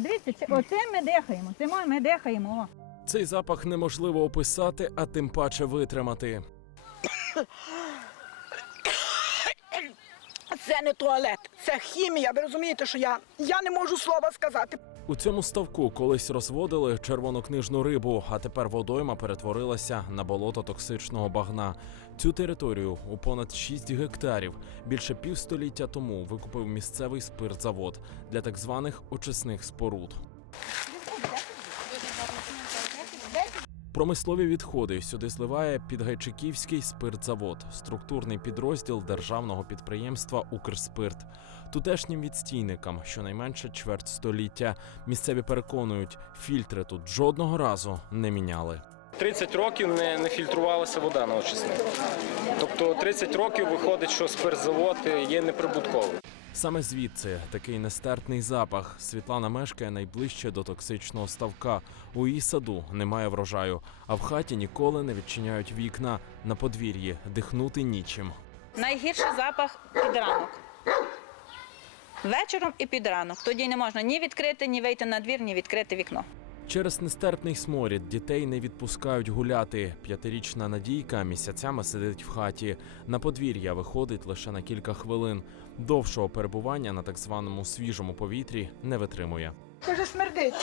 Дивіться, це- оце ми дихаємо, цим ми дихаємо. О. Цей запах неможливо описати, а тим паче витримати. Це не туалет, це хімія. Ви розумієте, що я, я не можу слова сказати. У цьому ставку колись розводили червонокнижну рибу, а тепер водойма перетворилася на болото токсичного багна. Цю територію у понад 6 гектарів більше півстоліття тому викупив місцевий спиртзавод для так званих очисних споруд. Промислові відходи сюди зливає Підгайчиківський спиртзавод, структурний підрозділ державного підприємства Укрспирт. Тутешнім відстійникам щонайменше чверть століття. Місцеві переконують, фільтри тут жодного разу не міняли. 30 років не, не фільтрувалася вода на очисних. Тобто 30 років виходить, що спиртзавод є неприбутковий. Саме звідси такий нестерпний запах. Світлана мешкає найближче до токсичного ставка. У її саду немає врожаю, а в хаті ніколи не відчиняють вікна. На подвір'ї дихнути нічим. Найгірший запах під ранок. Вечором і під ранок. Тоді не можна ні відкрити, ні вийти на двір, ні відкрити вікно. Через нестерпний сморід дітей не відпускають гуляти. П'ятирічна Надійка місяцями сидить в хаті. На подвір'я виходить лише на кілька хвилин. Довшого перебування на так званому свіжому повітрі не витримує. Це вже смердить.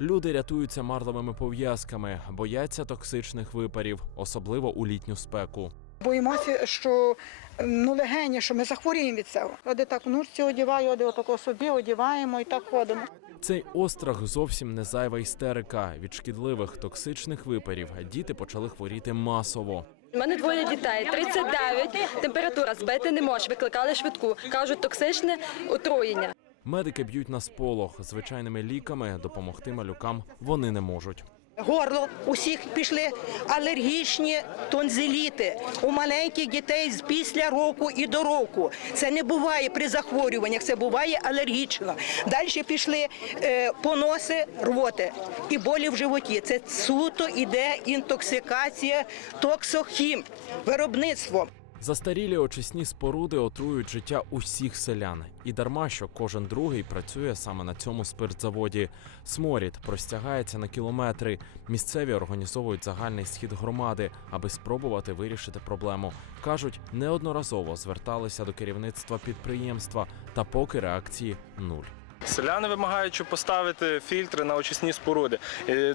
Люди рятуються марлевими пов'язками, бояться токсичних випарів, особливо у літню спеку. Боїмося, що ну, легені, що ми захворіємо від цього. Оде так нурці одіваю, оде отако собі одіваємо і так ходимо. Цей острах зовсім не зайва істерика. Від шкідливих токсичних випарів діти почали хворіти масово. У мене двоє дітей, 39, температура збити не можеш, викликали швидку. Кажуть, токсичне отруєння. Медики б'ють на сполох. Звичайними ліками допомогти малюкам вони не можуть. Горло усіх пішли алергічні тонзиліти у маленьких дітей з після року і до року. Це не буває при захворюваннях, це буває алергічно. Далі пішли е, поноси, рвоти і болі в животі. Це суто іде інтоксикація, токсохім, виробництво. Застарілі очисні споруди отруюють життя усіх селян. І дарма, що кожен другий працює саме на цьому спиртзаводі. Сморід простягається на кілометри. Місцеві організовують загальний схід громади, аби спробувати вирішити проблему. кажуть, неодноразово зверталися до керівництва підприємства, та поки реакції нуль. Селяни вимагають, щоб поставити фільтри на очисні споруди. І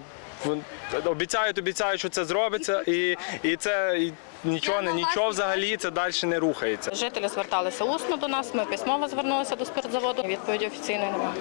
обіцяють, обіцяють, що це зробиться, і, і це і нічого, не нічого взагалі це далі не рухається. Жителі зверталися усно до нас, ми письмово звернулися до спиртзаводу. Відповіді офіційної немає.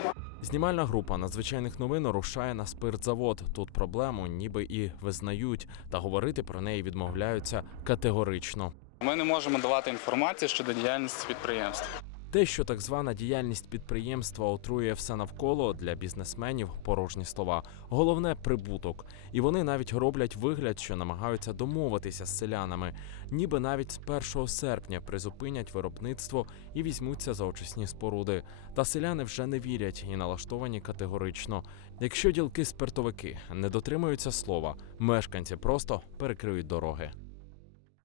Знімальна група надзвичайних новин рушає на спиртзавод. Тут проблему ніби і визнають, та говорити про неї відмовляються категорично. Ми не можемо давати інформацію щодо діяльності підприємств. Те, що так звана діяльність підприємства отрує все навколо для бізнесменів порожні слова. Головне прибуток. І вони навіть роблять вигляд, що намагаються домовитися з селянами, ніби навіть з 1 серпня призупинять виробництво і візьмуться за очисні споруди. Та селяни вже не вірять і налаштовані категорично. Якщо ділки спиртовики не дотримуються слова, мешканці просто перекриють дороги.